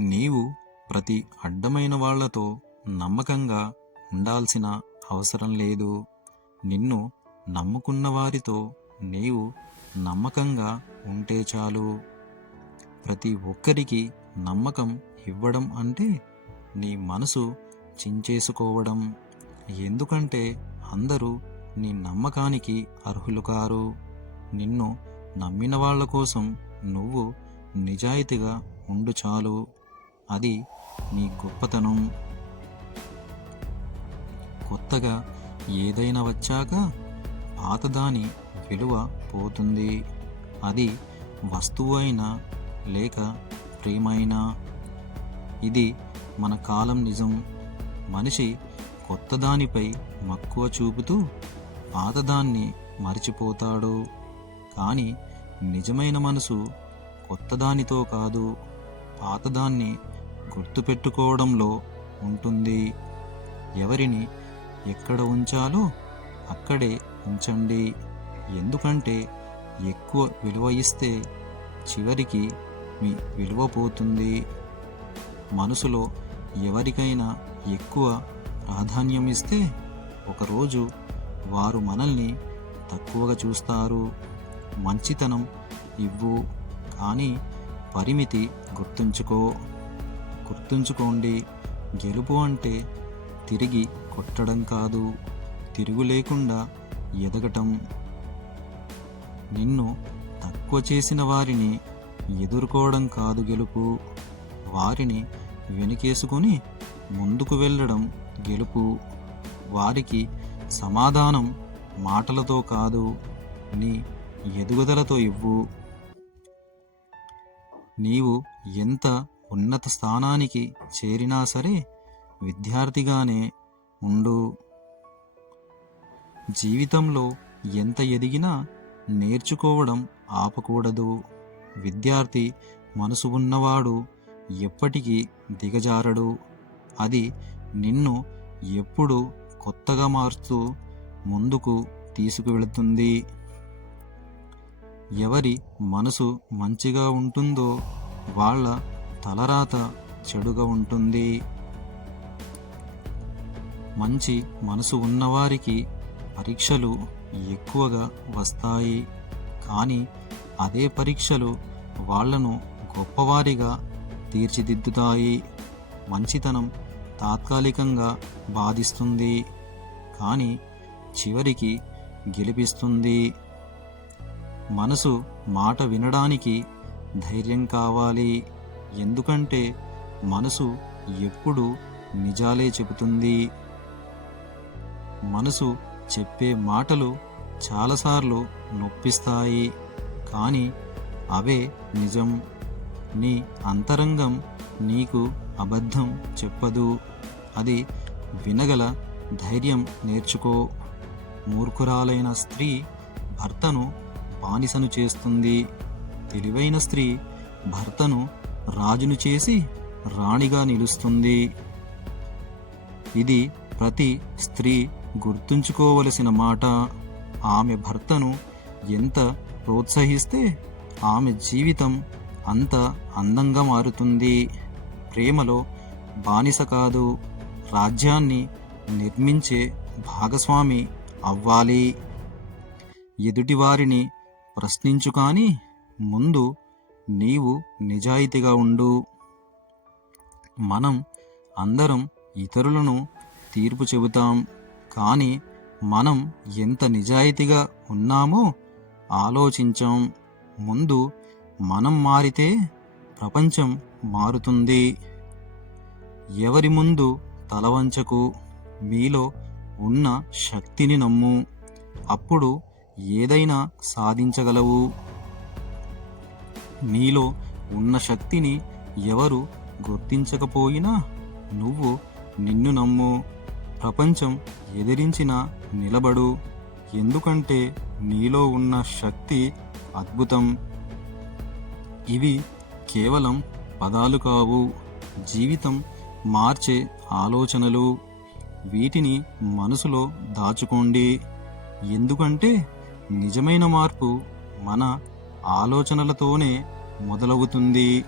నీవు ప్రతి అడ్డమైన వాళ్ళతో నమ్మకంగా ఉండాల్సిన అవసరం లేదు. నిన్ను నమ్ముకున్న వారితో నీవు నమ్మకంగా ఉంటే చాలు. ప్రతి ఒక్కరికి నమ్మకం ఇవ్వడం అంటే నీ మనసు చించేసుకోవడం. ఎందుకంటే అందరూ నీ నమ్మకానికి అర్హులు కారు. నిన్ను నమ్మిన వాళ్ళ కోసం నువ్వు నిజాయితీగా ఉండు చాలు. అది నీ గొప్పతనం. కొత్తగా ఏదైనా వచ్చాక పాతదాని విలువ పోతుంది. అది వస్తువు అయినా లేక ప్రేమైనా ఇది మన కాలం నిజం. మనిషి కొత్తదానిపై మక్కువ చూపుతూ పాతదాన్ని మరిచిపోతాడు. కానీ నిజమైన మనసు కొత్తదానితో కాదు పాతదాన్ని గుర్తుపెట్టుకోవడంలో ఉంటుంది. ఎవరిని ఎక్కడ ఉంచాలో అక్కడే ఉంచండి. ఎందుకంటే ఎక్కువ విలువ ఇస్తే చివరికి మీ విలువ పోతుంది. మనసులో ఎవరికైనా ఎక్కువ ప్రాధాన్యం ఇస్తే ఒకరోజు వారు మనల్ని తక్కువగా చూస్తారు. మంచితనం ఇవ్వు కానీ పరిమితి గుర్తుంచుకో. గుర్తుంచుకోండి గెలుపు అంటే తిరిగి కొట్టడం కాదు తిరుగు లేకుండా ఎదగటం. నిన్ను తక్కువ చేసిన వారిని ఎదుర్కోవడం కాదు గెలుపు. వారిని వెనుకేసుకొని ముందుకు వెళ్ళడం గెలుపు. వారికి సమాధానం మాటలతో కాదు నీ ఎదుగుదలతో ఇవ్వు. నీవు ఎంత ఉన్నత స్థానానికి చేరినా సరే విద్యార్థిగానే ఉండు. జీవితంలో ఎంత ఎదిగినా నేర్చుకోవడం ఆపకూడదు. విద్యార్థి మనసు ఉన్నవాడు ఎప్పటికీ దిగజారడు. అది నిన్ను ఎప్పుడు కొత్తగా మారుస్తూ ముందుకు తీసుకువెళుతుంది. ఎవరి మనసు మంచిగా ఉంటుందో వాళ్ళ తలరాత చెడుగా ఉంటుంది. మంచి మనసు ఉన్నవారికి పరీక్షలు ఎక్కువగా వస్తాయి. కానీ అదే పరీక్షలు వాళ్ళను గొప్పవారిగా తీర్చిదిద్దుతాయి. మంచితనం తాత్కాలికంగా బాధిస్తుంది. కానీ చివరికి గెలిపిస్తుంది. మనసు మాట వినడానికి ధైర్యం కావాలి. ఎందుకంటే మనసు ఎప్పుడు నిజాలే చెబుతుంది. మనసు చెప్పే మాటలు చాలాసార్లు నొప్పిస్తాయి కానీ అవే నిజం. నీ అంతరంగం నీకు అబద్ధం చెప్పదు. అది వినగల ధైర్యం నేర్చుకో. మూర్ఖురాలైన స్త్రీ భర్తను బానిసను చేస్తుంది. తెలివైన స్త్రీ భర్తను రాజును చేసి రాణిగా నిలుస్తుంది. ఇది ప్రతి స్త్రీ గుర్తుంచుకోవలసిన మాట. ఆమె భర్తను ఎంత ప్రోత్సహిస్తే ఆమె జీవితం అంత అందంగా మారుతుంది. ప్రేమలో బానిస కాదు రాజ్యాన్ని నిర్మించే భాగస్వామి అవ్వాలి. ఎదుటివారిని ప్రశ్నించు కానీ ముందు నీవు నిజాయితీగా ఉండు. మనం అందరం ఇతరులను తీర్పు చెబుతాం. కానీ మనం ఎంత నిజాయితీగా ఉన్నామో ఆలోచించాం. ముందు మనం మారితే ప్రపంచం మారుతుంది. ఎవరి ముందు తలవంచకు మీలో ఉన్న శక్తిని నమ్ము. అప్పుడు ఏదైనా సాధించగలవు. నీలో ఉన్న శక్తిని ఎవరు గుర్తించకపోయినా నువ్వు నిన్ను నమ్ము. ప్రపంచం ఎదిరించిన నిలబడు. ఎందుకంటే నీలో ఉన్న శక్తి అద్భుతం. ఇవి కేవలం పదాలు కావు. జీవితం మార్చే ఆలోచనలు. వీటిని మనసులో దాచుకోండి. ఎందుకంటే నిజమైన మార్పు మన ఆలోచనలతోనే మొదలవుతుంది.